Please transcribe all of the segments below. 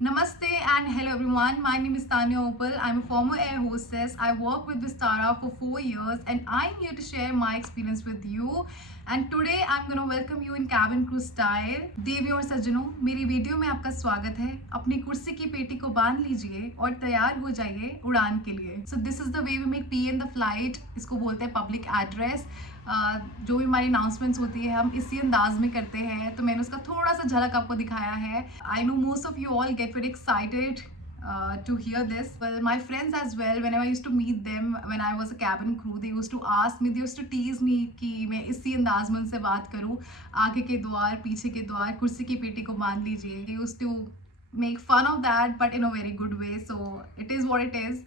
Namaste and hello everyone. My name is Tanya Opal. I'm a former air hostess. I worked with Vistara for 4 years and I'm here to share my experience with you. And today I'm going to welcome you in cabin crew style. देवियों और सज्जनों, मेरी video में आपका स्वागत है. अपनी कुर्सी की पेटी को बांध लीजिए और तैयार हो जाइए उड़ान के लिए. So this is the way we make pee in the flight. इसको बोलते हैं पब्लिक एड्रेस. जो भी हमारी अनाउंसमेंट्स होती है हम इसी अंदाज में करते हैं, तो मैंने उसका थोड़ा सा झलक आपको दिखाया है. I know most of you all get very excited to hear this. Well, my friends as well, whenever I used to meet them when I was a cabin crew, they used to ask me, they used to tease me कि मैं इसी अंदाज में उनसे बात करूँ. आगे के द्वार, पीछे के द्वार, कुर्सी की पेटी को बांध लीजिए. They used to make fun of that, but in a very good way. So it is what it is.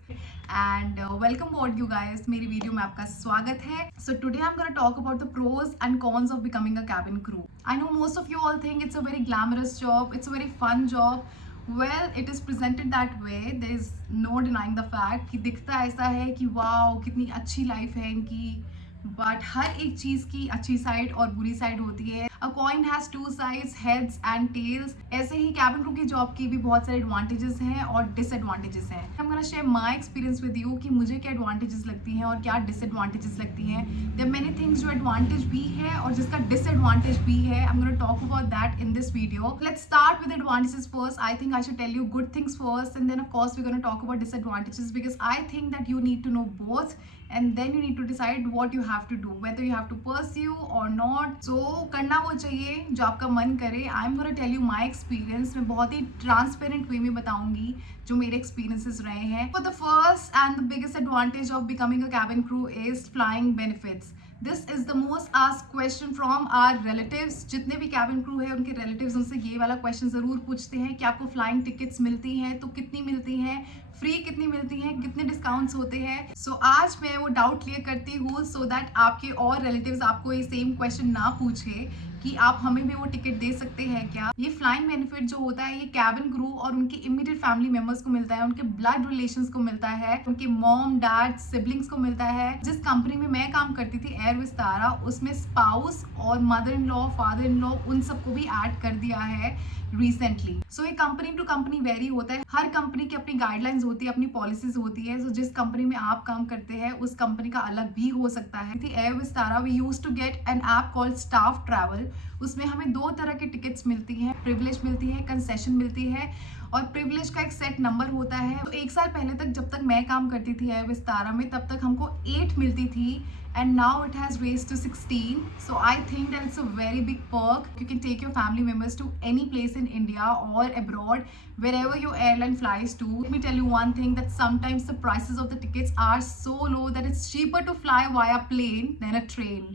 And welcome aboard you guys. मेरी वीडियो में आपका स्वागत है. So today I'm going to talk about the pros and cons of becoming a cabin crew. I know most of you all think it's a very glamorous job. It's a very fun job. Well, it is presented that way. There is no denying the fact कि दिखता ऐसा है कि wow कितनी अच्छी life है इनकी, but हर एक चीज़ की अच्छी साइड और बुरी साइड होती है. A coin has two sides, heads and tails. ऐसे ही cabin crew की जॉब की भी बहुत सारे एडवांटेजेस हैं और डिसएडवांटेजेस हैं. I'm gonna share my experience with you कि मुझे क्या एडवांटेजेस लगती हैं और क्या डिसएडवांटेजेस लगती हैं. There are many things जो एडवांटेज भी है और जिसका डिसएडवांटेज भी है. I'm gonna talk about that in this video. Let's start with advantages first. I think I should tell you good things first, and then of course we're gonna talk about disadvantages because I think that you need to know both. And then you need to decide what you have to do, whether you have to pursue or not. So करना वो चाहिए जो आपका मन करे. I'm gonna tell you my experience. मैं बहुत ही transparent way में बताऊंगी जो मेरे experiences रहे हैं. For the first and the biggest advantage of becoming a cabin crew is flying benefits. This is the most asked question from our relatives. जितने भी cabin crew है उनके relatives उनसे ये वाला question ज़रूर पूछते हैं कि आपको flying tickets मिलती हैं तो कितनी मिलती हैं, फ्री कितनी मिलती हैं, कितने डिस्काउंट्स होते हैं. सो आज मैं वो डाउट क्लियर करती हूँ सो दैट आपके और रिलेटिव्स आपको ये सेम क्वेश्चन ना पूछे कि आप हमें भी वो टिकट दे सकते हैं क्या. ये फ्लाइंग बेनिफिट जो होता है ये कैबिन क्रू और उनके इमीडिएट फैमिली मेंबर्स को मिलता है, उनके ब्लड रिलेशंस को मिलता है, उनके मॉम डैड सिबलिंग्स को मिलता है. जिस कंपनी में मैं काम करती थी एयर विस्तारा, उसमें स्पाउस और mother in law, father in law, उन सबको भी ऐड कर दिया है रिसेंटली. सो ये कंपनी टू कंपनी वेरी होता है. हर कंपनी की अपनी गाइडलाइंस होती है, अपनी पॉलिसीज होती है. सो जिस कंपनी में आप काम करते हैं उस कंपनी का अलग भी हो सकता है. Air Vistara we used to get an app called staff travel. उसमें हमें 2 तरह के टिकट्स मिलती हैं, प्रिविलेज मिलती है, कंसेशन मिलती है. और प्रिविलेज का एक सेट नंबर होता है. तो 1 साल पहले तक जब तक मैं काम करती थी एयर विस्तारा में तब तक हमको 8 मिलती थी and now it has raised to 16. So I think that it's a very big perk. You can take your family members to any place in India or abroad, wherever your airline flies to. Let me tell you one thing, that sometimes the prices of the tickets are so low that it's cheaper to fly via plane than a train.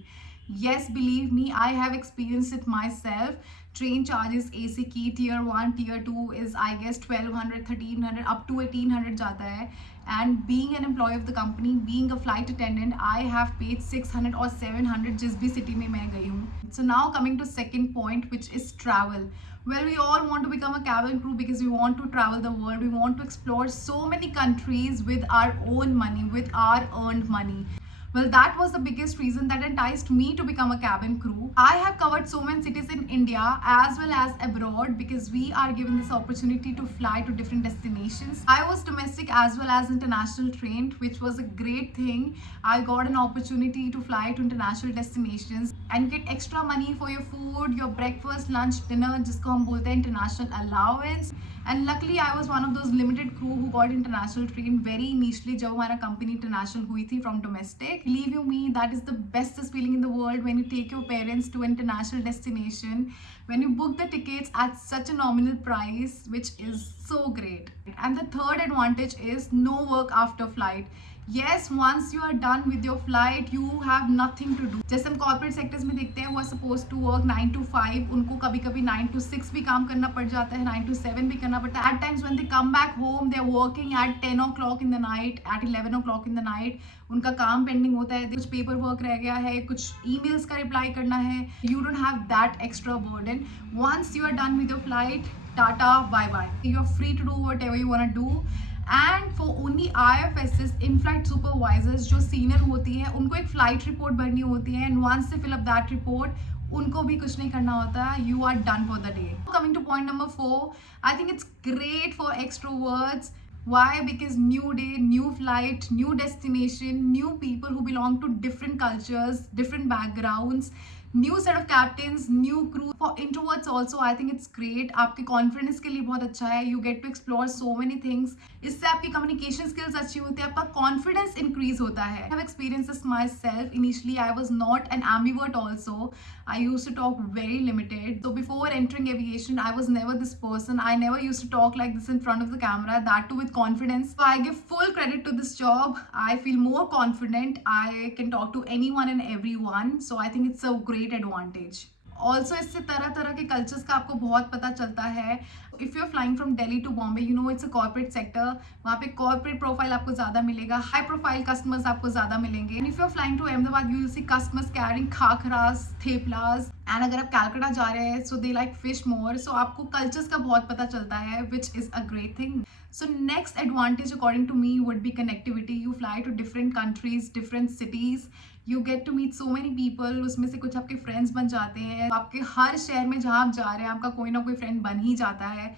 Yes, believe me, I have experienced it myself. Train charges AC की tier 1 tier 2 is I guess 1200 1300 up to 1800 जाता है. And being an employee of the company, being a flight attendant, I have paid 600 or 700 जिस भी city में मैं गई हूँ. So now coming to second point, which is travel. Well, we all want to become a cabin crew because we want to travel the world. We want to explore so many countries with our own money, with our earned money. Well, that was the biggest reason that enticed me to become a cabin crew. I have covered so many cities in India as well as abroad because we are given this opportunity to fly to different destinations. I was domestic as well as international trained, which was a great thing. I got an opportunity to fly to international destinations and get extra money for your food, your breakfast, lunch, dinner, जिसको हम बोलते हैं international allowance. And luckily I was one of those limited crew who got international trained very initially जब हमारा company international हुई थी from domestic. Believe you me, that is the bestest feeling in the world when you take your parents to an international destination, when you book the tickets at such a nominal price, which is so great. And the third advantage is no work after flight. Yes, once you are done with your flight, you have nothing to do. जैसे हम corporate sectors में देखते हैं, वो are supposed to work 9 to 5, उनको कभी कभी 9 to 6 भी काम करना पड़ जाता है, 9 to 7 भी करना पड़ता है. At times when they come back home, they are working at 10 o'clock in the night, at 11 o'clock in the night. उनका काम पेंडिंग होता है, कुछ पेपर वर्क रह गया है, कुछ emails का रिप्लाई करना है. You don't have that extra burden. Once you are done with your flight, tata, bye bye. You are free to do whatever you want to do. And for only IFSs, in flight supervisors जो senior होती है, उनको एक flight report भरनी होती है. And once they fill up that report, उनको भी कुछ नहीं करना होता, you are done for the day. Coming to point number 4, I think it's great for extroverts. Why? Because new day, new flight, new destination, new people who belong to different cultures, different backgrounds, new set of captains, new crew. For introverts also, I think it's great. आपके confidence के लिए बहुत अच्छा है. You get to explore so many things. इससे आपकी communication skills अच्छी होती है, आपका confidence increase होता है. I have experienced this myself. Initially, I was not an ambivert also. I used to talk very limited. So before entering aviation, I was never this person. I never used to talk like this in front of the camera, that too with confidence. So I give full credit to this job. I feel more confident. I can talk to anyone and everyone. So I think it's a great advantage. Also इससे तरह तरह के cultures का आपको बहुत पता चलता है. If you are flying from Delhi to Bombay, you know it's a corporate sector. वहाँ पे कॉर्पोरेट प्रोफाइल आपको ज़्यादा मिलेगा, हाई प्रोफाइल कस्टमर्स आपको ज़्यादा मिलेंगे. And if you are flying to Ahmedabad, you will see customers carrying khakhras, theplas. And अगर आप कैलकाटा जा रहे हैं, सो दे लाइक फिश मोर. सो आपको कल्चर्स का बहुत पता चलता है, which is a great thing. So next advantage according to me would be connectivity. You fly to different countries, different cities. You get to meet so many people. उसमें से कुछ आपके friends बन जाते हैं. आपके हर शहर में जहाँ आप जा रहे हैं, आपका कोई ना कोई friend बन ही जाता है.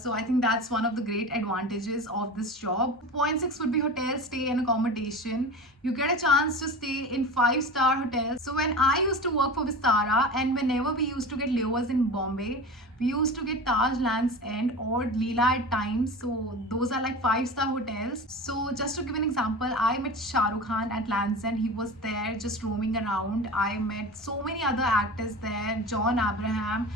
So I think that's one of the great advantages of this job. Point 6 would be hotel stay and accommodation. You get a chance to stay in 5-star hotels. So when I used to work for Vistara, and whenever we used to get layovers in Bombay, we used to get Taj Lands End or Leela at times. So those are like 5-star hotels. So just to give an example, I met Shah Rukh Khan at Lands End. He was there just roaming around. I met so many other actors there, John Abraham,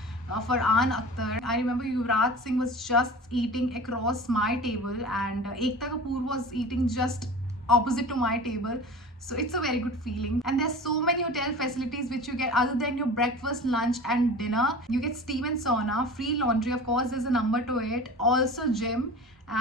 Farhan Akhtar. I remember Yuvraj Singh was just eating across my table, and Ekta Kapoor was eating just opposite to my table. So it's a very good feeling. And there's so many hotel facilities which you get other than your breakfast, lunch and dinner. You get steam and sauna, free laundry, of course there's a number to it, also gym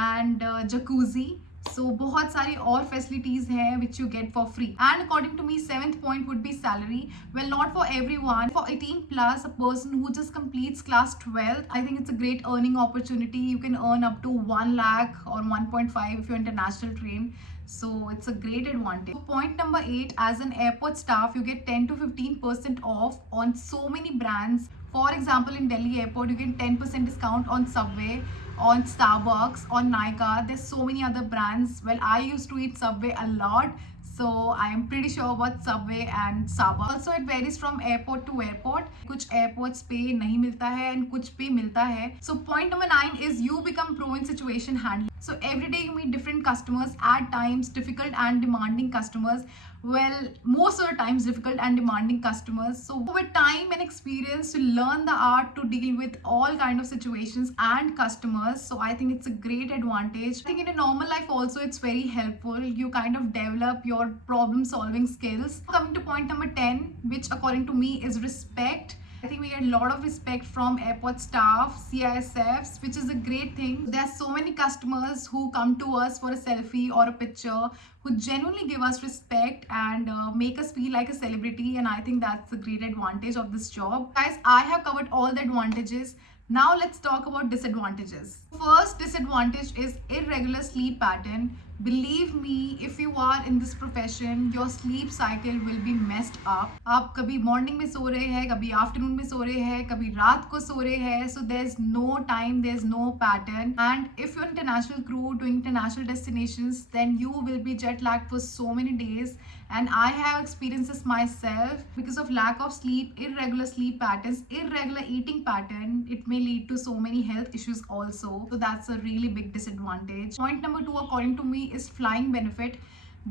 and jacuzzi. So बहुत सारी और facilities हैं which you get for free. And according to me, 7th point would be salary. Well, not for everyone. For 18 plus, a person who just completes class 12, I think it's a great earning opportunity. You can earn up to 1 lakh or 1.5 if you're international trained. So it's a great advantage. Point number 8, as an airport staff, you get 10 to 15% off on so many brands. For example, in Delhi airport, you get 10% discount on Subway, on Starbucks, on Nykaa. There's so many other brands. Well, I used to eat Subway a lot, so I am pretty sure about Subway and Starbucks. Also, it varies from airport to airport. कुछ airports पे नहीं मिलता है and कुछ पे मिलता है. So point number 9 is you become pro in situation handling. So every day you meet different customers, at times difficult and demanding customers. Well, most of the times difficult and demanding customers. So with time and experience, you learn the art to deal with all kind of situations and customers. So I think it's a great advantage. I think in a normal life also it's very helpful. You kind of develop your problem solving skills. Coming to point number 10, which according to me is respect. I think we get a lot of respect from airport staff, CISFs, which is a great thing. There are so many customers who come to us for a selfie or a picture, who genuinely give us respect and make us feel like a celebrity, and I think that's a great advantage of this job. Guys, I have covered all the advantages. Now let's talk about disadvantages. First disadvantage is irregular sleep pattern. Believe me, if you are in this profession, your sleep cycle will be messed up. आप कभी morning में सो रहे हैं, कभी afternoon में सो रहे हैं, कभी रात को सो रहे हैं. So there's no time, there's no pattern. And if you're an international crew doing international destinations, then you will be jet lagged for so many days. And I have experienced this myself. Because of lack of sleep, irregular sleep patterns, irregular eating pattern, it may lead to so many health issues also. So that's a really big disadvantage. Point number 2 according to me is flying benefit.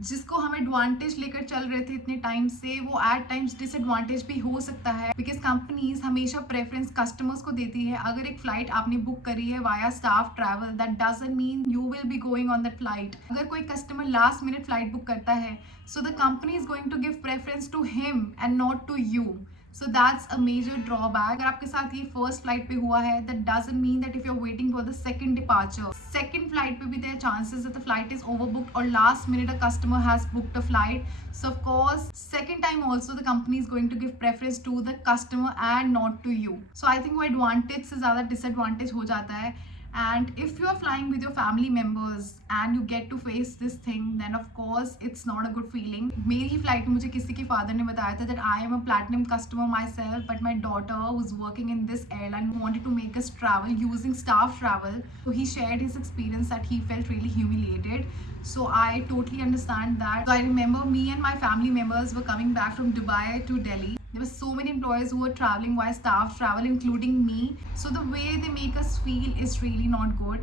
जिसको हम advantage लेकर चल रहे थे इतने time से, वो eight times disadvantage भी हो सकता है. बिकॉज कंपनीज हमेशा प्रेफरेंस कस्टमर्स को देती है. अगर एक फ्लाइट आपने बुक करी है via staff travel, that doesn't mean you will be going on that flight. अगर कोई customer last minute flight book करता है, so the company is going to give preference to him and not to you. So that's a major drawback. अगर आपके साथ ये first flight पे हुआ है, that doesn't mean that if you're waiting for the second departure, second flight पे भी there are chances that the flight is overbooked or last minute a customer has booked a flight. So of course, second time also the company is going to give preference to the customer and not to you. So I think वो advantage से ज़्यादा disadvantage हो जाता है. And if you are flying with your family members and you get to face this thing, then of course it's not a good feeling. मेरी ही flight में मुझे किसी के father ने बताया था that I am a platinum customer myself, but my daughter who's working in this airline wanted to make us travel using staff travel. So he shared his experience that he felt really humiliated. So I totally understand that. So I remember me and my family members were coming back from Dubai to Delhi. There were so many employees who were traveling via staff travel, including me. So the way they make us feel is really not good.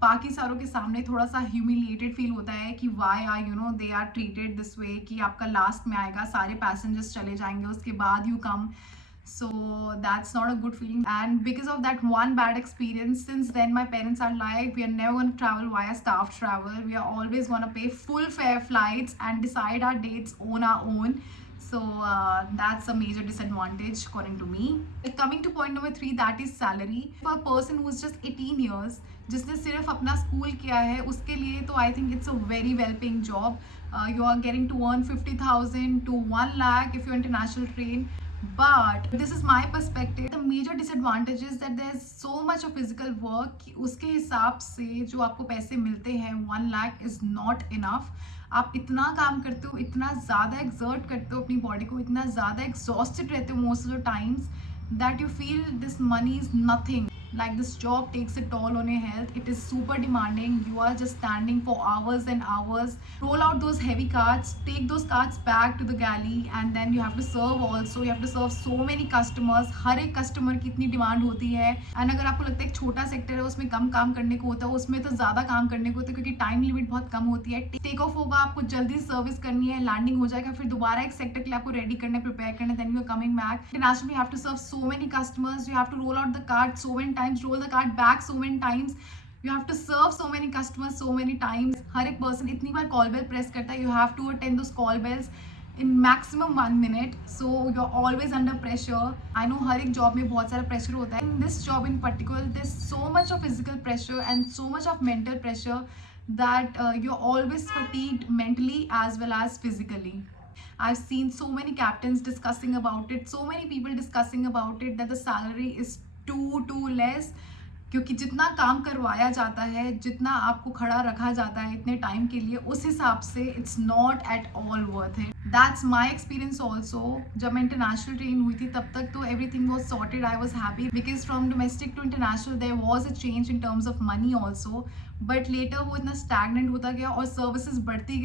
बाकी सारों के सामने थोड़ा सा humiliated feel होता है कि why are they are treated this way, कि आपका last में आएगा, सारे passengers चले जाएंगे, उसके बाद you come. So that's not a good feeling. And because of that one bad experience, since then my parents are like, we are never going to travel via staff travel. We are always going to pay full fare flights and decide our dates on our own. So that's a major disadvantage according to me. Coming to point number 3, that is salary. For a person who is just 18 years, जिसने सिर्फ अपना school किया है, उसके लिए तो I think it's a very well paying job. You are getting to earn 50,000 to 1 lakh if you're international train. But this is my perspective. The major disadvantage is that there is so much of physical work कि उसके हिसाब से जो आपको पैसे मिलते हैं 1 lakh is not enough. आप इतना काम करते हो, इतना ज़्यादा exert करते हो अपनी बॉडी को, इतना ज़्यादा exhausted रहते हो most of the times that you feel this money is nothing. Like this job takes a toll on your health. It is super demanding. You are just standing for hours and hours. Roll out those heavy carts, take those carts back to the galley, and then you have to serve also. You have to serve so many customers. हर एक customer की इतनी demand होती है. And अगर आपको लगता है एक छोटा सेक्टर है उसमें कम काम करने को होता है, उसमें तो ज़्यादा काम करने को होता है क्योंकि टाइम लिमिट बहुत कम होती है. टेक ऑफ होगा, आपको जल्दी सर्विस करनी है, लैंडिंग हो जाएगा, फिर दोबारा एक सेक्टर के लिए आपको रेडी करना है, प्रिपेयर करना है, then you are coming back. Internationally you have to serve so many customers. You have to roll out the cart so many times, roll the cart back so many times. You have to serve so many customers so many times. हर एक person इतनी बार call bell press करता है. You have to attend those call bells in maximum 1 minute. So you're always under pressure. I know हर एक job में बहुत सारा pressure होता है. In this job in particular, there's so much of physical pressure and so much of mental pressure that you're always fatigued mentally as well as physically. I've seen so many captains discussing about it, so many people discussing about it that the salary is too less. क्योंकि जितना काम करवाया जाता है, जितना आपको खड़ा रखा जाता है इतने टाइम के लिए, उस हिसाब से it's not at all worth it. That's my experience also. जब मैं इंटरनेशनल ट्रेन हुई थी तब तक तो everything was sorted. I was happy because from domestic to international there was a change in terms of money also. But later वो इतना stagnant होता गया और सर्विसेज बढ़ती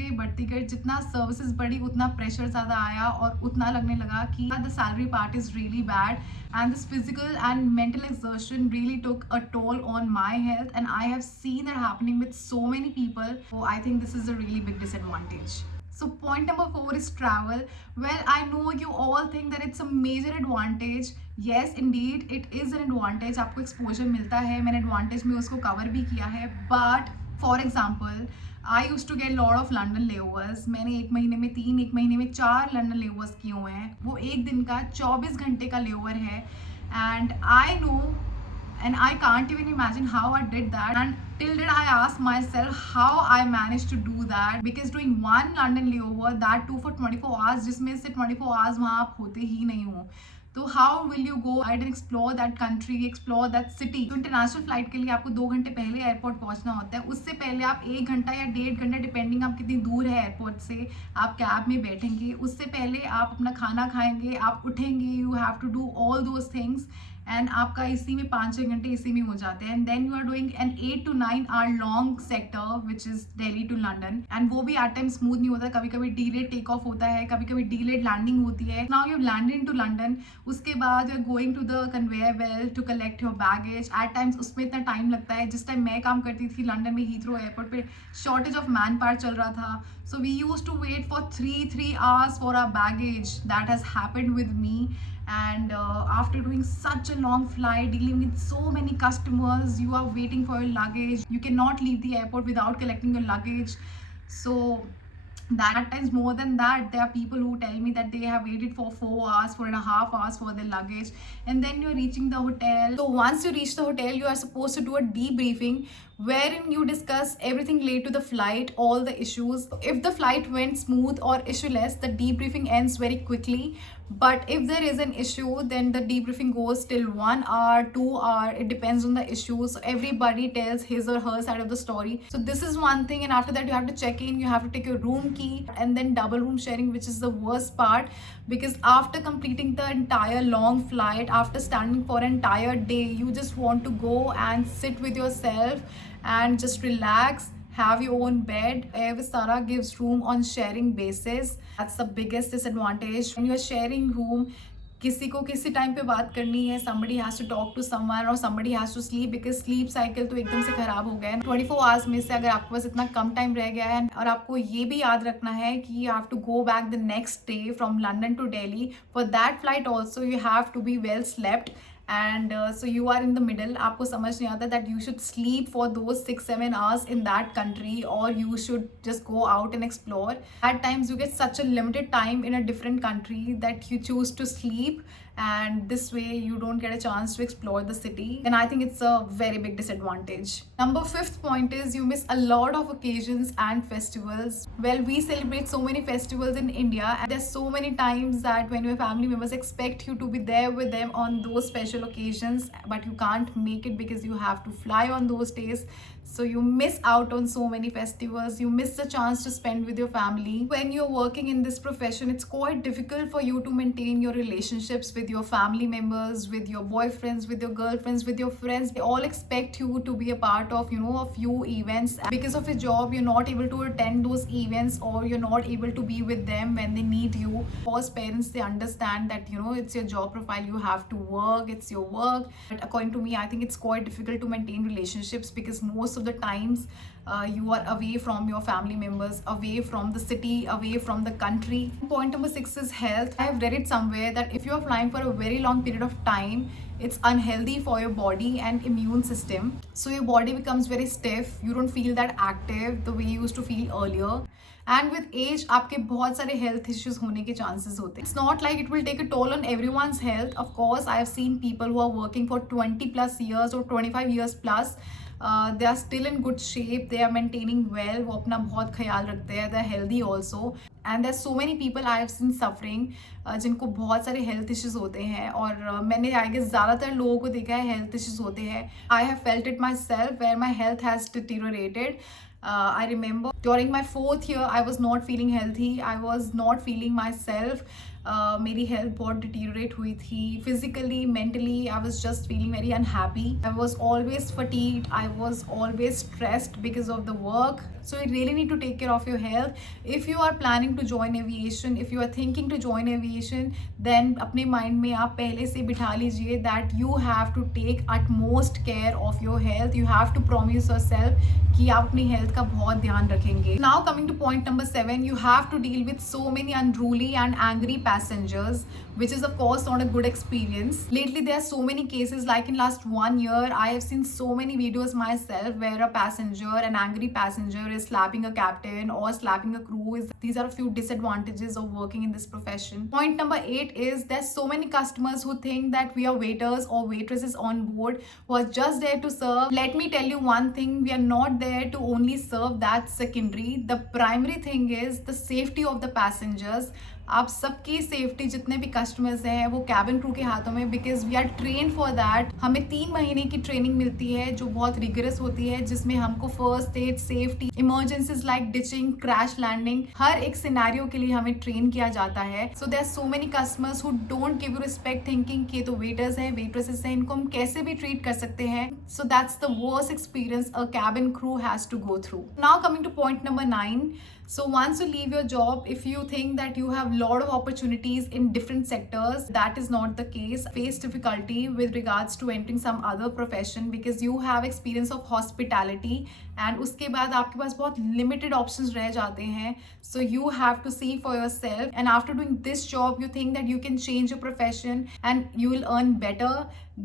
गई. जितना सर्विसेज बढ़ी उतना प्रेशर ज़्यादा आया और उतना लगने लगा कि the salary part is really bad. And this physical and mental exertion really took a toll on my health, and I have seen that happening with so many people. So I think this is a really big disadvantage. So point number 4 is travel. Well, I know you all think that it's a major advantage. Yes, indeed, it is an advantage. आपको exposure मिलता है. मैंने advantage में उसको cover भी किया है. But for example, I used to get lot of London layovers. मैंने एक महीने में 3, एक महीने में 4 लंडन लेओवर्स किए हुए हैं. वो एक दिन का 24 घंटे का लेओवर है. And I know and I can't even imagine how I did that. And till then I asked myself how I managed to do that, because doing one London layover, that too for 24 hours, जिसमें से 24 hours वहाँ आप होते ही नहीं हो, तो how will you go and explore that country, explore that city. तो international flight के लिए आपको 2 घंटे पहले एयरपोर्ट पहुंचना होता है. उससे पहले आप 1 घंटा या 1.5 घंटा, डिपेंडिंग आप कितनी दूर है एयरपोर्ट से, आप कैब में बैठेंगे. उससे पहले आप अपना खाना खाएंगे, आप उठेंगे. You have to do all those things and आपका इसी में 5-6 घंटे इसी में हो जाते हैं. And then you are doing an 8 to 9 hour long sector which is Delhi to London. And वो भी एट टाइम स्मूथ नहीं होता. कभी कभी डीलेड टेक ऑफ होता है, कभी कभी डीलेड लैंडिंग होती है. Now you land into London. उसके बाद you are going to the conveyor belt to collect your baggage. At times उसमें इतना टाइम लगता है. जिस टाइम मैं काम करती थी लंडन में हीथ्रो एयरपोर्ट पे, शॉर्टेज ऑफ मैन पावर चल रहा था. So we use to wait for 3 hours for our baggage. That has happened with me. And after doing such a long flight, dealing with so many customers, you are waiting for your luggage. You cannot leave the airport without collecting your luggage. So that at times, more than that, there are people who tell me that they have waited for 4 hours, 4.5 hours for their luggage. And then you're reaching the hotel. So once you reach the hotel, you are supposed to do a debriefing wherein you discuss everything related to the flight, all the issues. If the flight went smooth or issueless, the debriefing ends very quickly. But if there is an issue, then the debriefing goes till 1 hour, 2 hour. It depends on the issue. So everybody tells his or her side of the story. So this is one thing. And after that, you have to check in, you have to take your room key, and then double room sharing, which is the worst part, because after completing the entire long flight, after standing for an entire day, you just want to go and sit with yourself and just relax, have your own bed. Air Vistara gives room on sharing basis. That's the biggest disadvantage. When you're sharing room, किसी को किसी time पे बात करनी है, somebody has to talk to someone or somebody has to sleep, because sleep cycle तो एकदम से खराब हो गया है. 24 hours में से अगर आपके पास इतना कम टाइम रह गया है, और आपको ये भी याद रखना है कि you have to go back the next day from London to Delhi. For that flight also you have to be well slept. And so you are in the middle. आपको समझ नहीं आता that you should sleep for those 6-7 hours in that country, or you should just go out and explore. At times you get such a limited time in a different country that you choose to sleep, and this way you don't get a chance to explore the city. And I think it's a very big disadvantage. Number 5th point is you miss a lot of occasions and festivals. Well, we celebrate so many festivals in India, and there's so many times that when your family members expect you to be there with them on those special occasions, but you can't make it because you have to fly on those days. So you miss out on so many festivals. You miss the chance to spend with your family. When you're working in this profession, it's quite difficult for you to maintain your relationships with your family members, with your boyfriends, with your girlfriends, with your friends. They all expect you to be a part of, a few events. Because of your job, you're not able to attend those events, or you're not able to be with them when they need you. Most parents, they understand that, it's your job profile, you have to work, it's your work. But according to me, I think it's quite difficult to maintain relationships, because most of the times you are away from your family members, away from the city, away from the country. Point number 6 is health. I have read it somewhere that if you are flying for a very long period of time, it's unhealthy for your body and immune system. So your body becomes very stiff. You don't feel that active the way you used to feel earlier. And with age, आपके बहुत सारे health issues होने के chances होते हैं. It's not like it will take a toll on everyone's health. Of course, I have seen people who are working for 20 plus years or 25 years plus. They are still in good shape. They are maintaining well. वो अपना बहुत ख्याल रखते हैं. They are healthy also. And there's so many people I have seen suffering, जिनको बहुत सारे health issues होते हैं. और मैंने I guess ज़्यादातर लोगों को देखा है health issues होते हैं. I have felt it myself where my health has deteriorated. I remember during my 4th year, I was not feeling healthy. I was not feeling myself. मेरी हेल्थ बहुत deteriorate हुई थी. Physically, mentally, I was just feeling very unhappy. I was always fatigued. I was always stressed because of the work. So you really need to take care of your health. If you are planning to join aviation, if you are thinking to join aviation, then अपने mind में आप पहले से बिठा लीजिए that you have to take utmost care of your health. You have to promise yourself कि आप अपनी health का बहुत ध्यान रखेंगे. Now coming to point number 7, you have to deal with so many unruly and angry passengers, which is of course not a good experience. Lately there are so many cases, like in last 1 year I have seen so many videos myself where a passenger, an angry passenger, is slapping a captain or slapping a crew. These are a few disadvantages of working in this profession. Point number 8 is there's so many customers who think that we are waiters or waitresses on board who are just there to serve. Let me tell you one thing, we are not there to only serve. That's secondary. The primary thing is the safety of the passengers. आप सबकी safety, जितने भी customers हैं वो cabin crew के हाथों में, because we are train for that. हमें 3 महीने की ट्रेनिंग मिलती है जो बहुत रिगरस होती है, जिसमें हमको first aid, safety, emergencies like ditching, crash landing, हर एक सिनेरियो के लिए हमें ट्रेन किया जाता है. So there are so many customers who don't give you respect, thinking कि तो वेटर्स हैं, वेट्रेसेस हैं, इनको हम कैसे भी ट्रीट कर सकते हैं. So that's the worst experience a cabin crew has to go through. Now coming to point number 9. So once you leave your job, if you think that you have lot of opportunities in different sectors, that is not the case. Face difficulty with regards to entering some other profession because you have experience of hospitality, and उसके बाद आपके पास बहुत limited options रह जाते हैं. So you have to see for yourself, and after doing this job, you think that you can change your profession and you will earn better.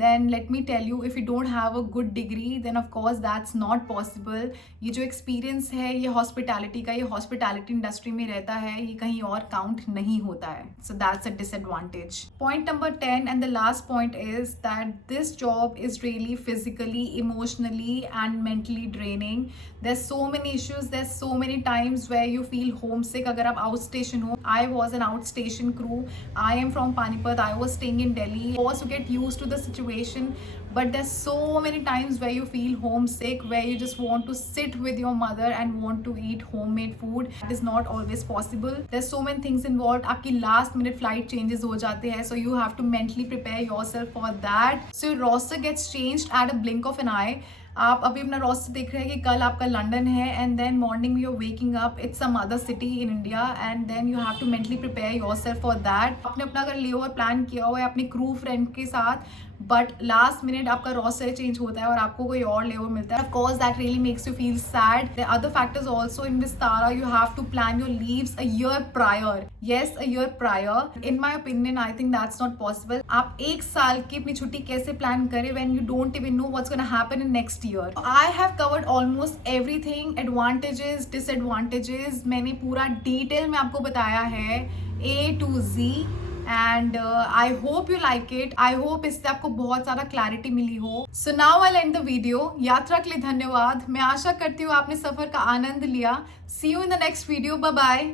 then let me tell you, if you don't have a good degree, then of course that's not possible. ये जो experience है ये hospitality का, ये hospitality industry में रहता है, ये कहीं और count नहीं होता है. So that's a disadvantage. Point number 10 and the last point is that this job is really physically, emotionally and mentally draining. There's so many issues, there's so many times where you feel homesick अगर आप outstation हो. I was an outstation crew. I am from Panipat. I was staying in Delhi. Also get used to the situation, but there's so many times where you feel homesick, where you just want to sit with your mother and want to eat homemade food. That is not always possible. There's so many things involved. आपकी last minute flight changes हो जाते हैं, so you have to mentally prepare yourself for that. So your roster gets changed at a blink of an eye. आप अभी अपना roster देख रहे हैं कि कल आपका लंदन है and then morning you are waking up it's some other city in India and then you have to mentally prepare yourself for that. आपने अपना अगर लेओवर प्लान किया हुआ है अपने क्रू फ्रेंड के साथ, बट लास्ट मिनट आपका रोस्टर चेंज होता है और आपको कोई और लेओवर मिलता है, of course that really makes you feel sad. There are other factors also in Vistara. You have to plan your leaves a year prior. Yes, a year prior. In my opinion I think that's not possible. आप एक साल की अपनी छुट्टी कैसे plan करें when you don't even know what's gonna happen in next year. I have covered almost everything. Advantages, disadvantages मैंने पूरा डिटेल में आपको बताया है A to Z. And I hope you like it. I hope इससे आपको बहुत सारा क्लैरिटी मिली हो. So now I and the video. यात्रा के लिए धन्यवाद. मैं आशा करती हूँ आपने सफर का आनंद लिया. See you in the next video. Bye bye.